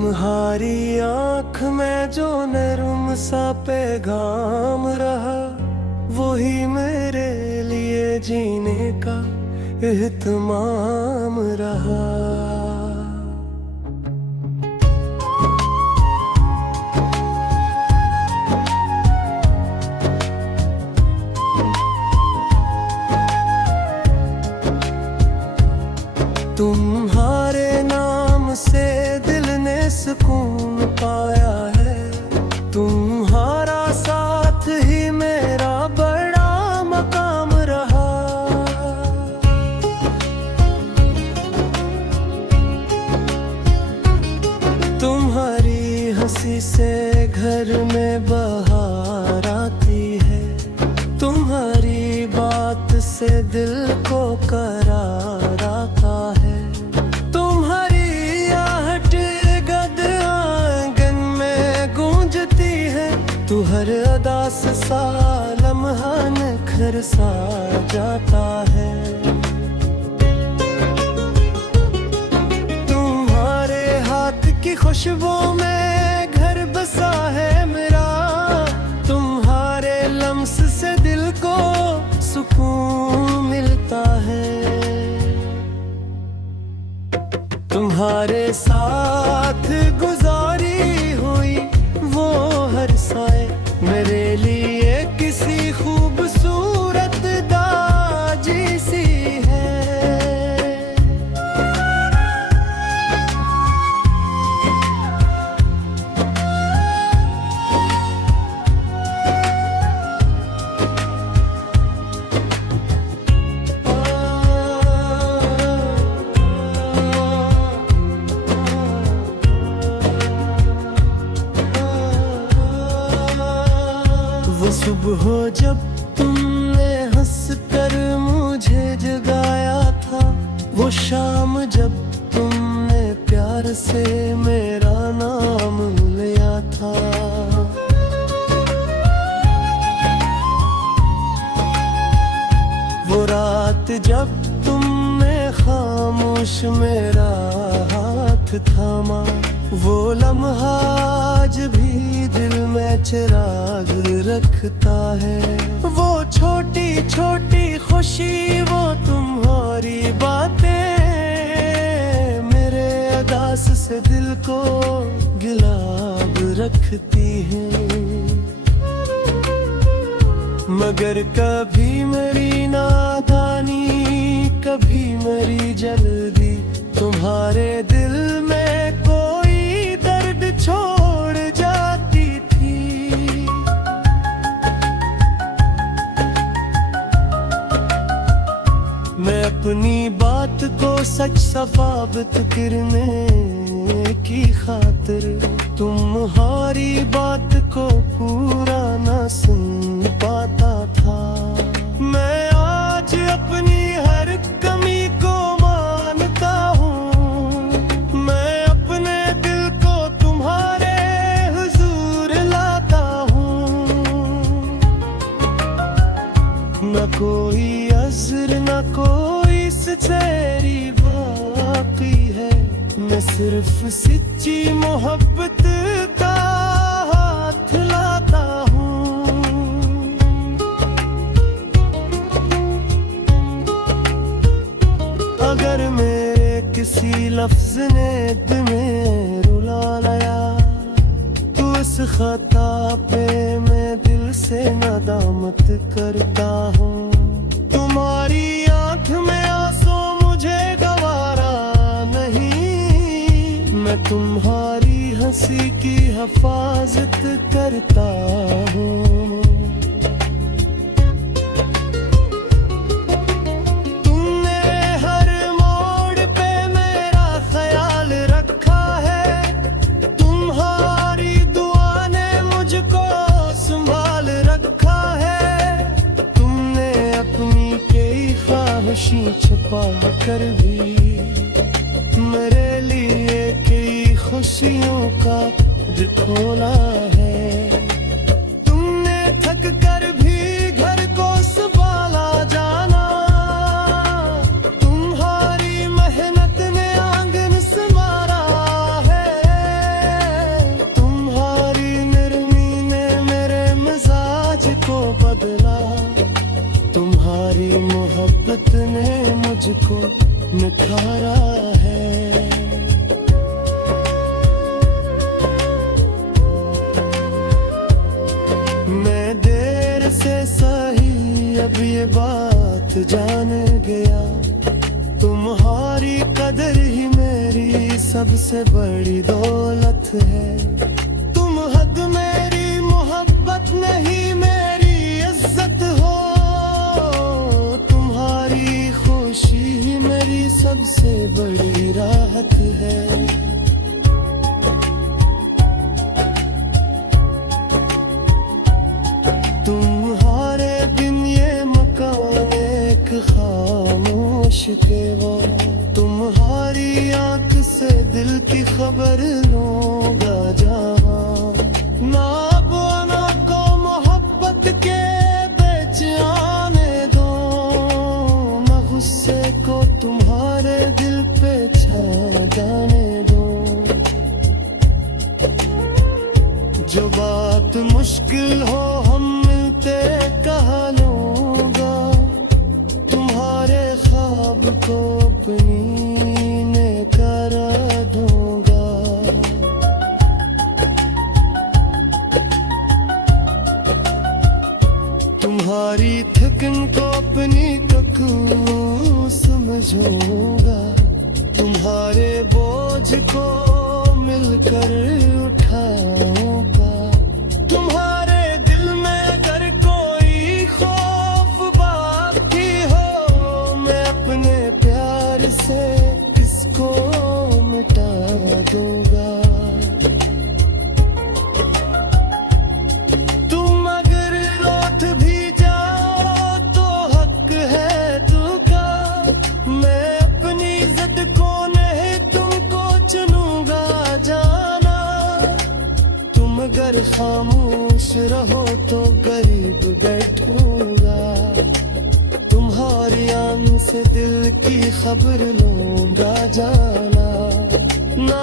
तुम्हारी आँख में जो नरम सा पैगाम रहा, वही मेरे लिए जीने का एहतमाम रहा। तुम्हारे नाम से दिल ने सुकून पाया है, तुम्हारा साथ ही मेरा बड़ा मकाम रहा। तुम्हारी हंसी से घर में बहार आती है, तुम्हारी बात से दिल को करार आता है। तुम्हारी आहट गद आंगन में गूंजती है, तू हर अदा से सा लम्हा निखर सा जाता है। तुम्हारे हाथ की खुशबू में घर बसा है मेरा, तुम्हारे लम्स से दिल को सुकून मिलता है। तुम्हारे साथ गुजारी हुई वो हर साए मेरे लिए किसी खूबसूरत दाजी सी है। वो सुबह जब तुमने हंस कर मुझे जगाया था, वो शाम जब तुमने प्यार से मेरा नाम लिया था। वो रात जब तुमने खामोश मेरा हाथ थामा, वो लम्हा आज भी दिल में चिराग रखता है। वो छोटी छोटी खुशी, वो तुम्हारी बातें मेरे अदास से दिल को गिलाब रखती हैं। मगर कभी मेरी नादानी, कभी मेरी जल्दी, तुम्हारे दिल में कोई दर्द छोड़ जाती थी। मैं अपनी बात को सच साबित करने की खातिर तुम्हारी बात को पूरा ना सुन पाता था। मैं आज अपनी हर कमी को मानता हूँ, मैं अपने दिल को तुम्हारे हुजूर लाता हूँ। न कोई अज़्र न कोई सच्ची बाकी है, मैं सिर्फ सच्ची मोहब्बत का हाथ लाता हूँ। अगर मेरे किसी लफ्ज ने तुम्हें रुला लाया, तो इस खता पे मैं दिल से नदामत करता हूँ। तुम्हारी आँख में आंसू मुझे गवारा नहीं, मैं तुम्हारी हंसी की हिफाजत करता हूँ। तुमने हर मोड़ पे मेरा ख्याल रखा है, तुम्हारी दुआ ने मुझको संभाल रखा है। तुमने अपनी कई ख्वाहिशें छुपा कर भी मेरे लिए कई खुशियों का खोला है। तुमने थक कर भी घर को संभाला जाना, तुम्हारी मेहनत ने आंगन संवारा है। से सही अब ये बात जान गया, तुम्हारी कदर ही मेरी सबसे बड़ी दौलत है। तुम हद मेरी मोहब्बत नहीं मेरी इज्जत हो, तुम्हारी खुशी ही मेरी सबसे बड़ी राहत है। तुम्हारे बिन ये मकान एक खामोश केवा, तुम्हारी आंख से दिल की खबर लूंगा जहां। ना बोना को मोहब्बत के बेच आने दो, ना गुस्से को तुम्हारे दिल पे छा जाने दो। जो बात मुश्किल हो हम मिलते कहा लूंगा, तुम्हारे ख्वाब को अपनी ने करा दूंगा। तुम्हारी थकन को अपनी तकलीफ समझूंगा, तुम्हारे बोझ को मिलकर उठाऊंगा। तुम्हारे दिल में अगर कोई खौफ बाकी हो, मैं अपने प्यार से इसको मिटा दूंगा। तुम अगर लौट भी जाओ तो हक है तुमका, मैं अपनी जिद को नहीं तुमको चुनूंगा जाना। तुम अगर खामोश रहो तो गरीब बैठूंगा, तुम्हारी आंख से दिल की खबर लूंगा जाना। ना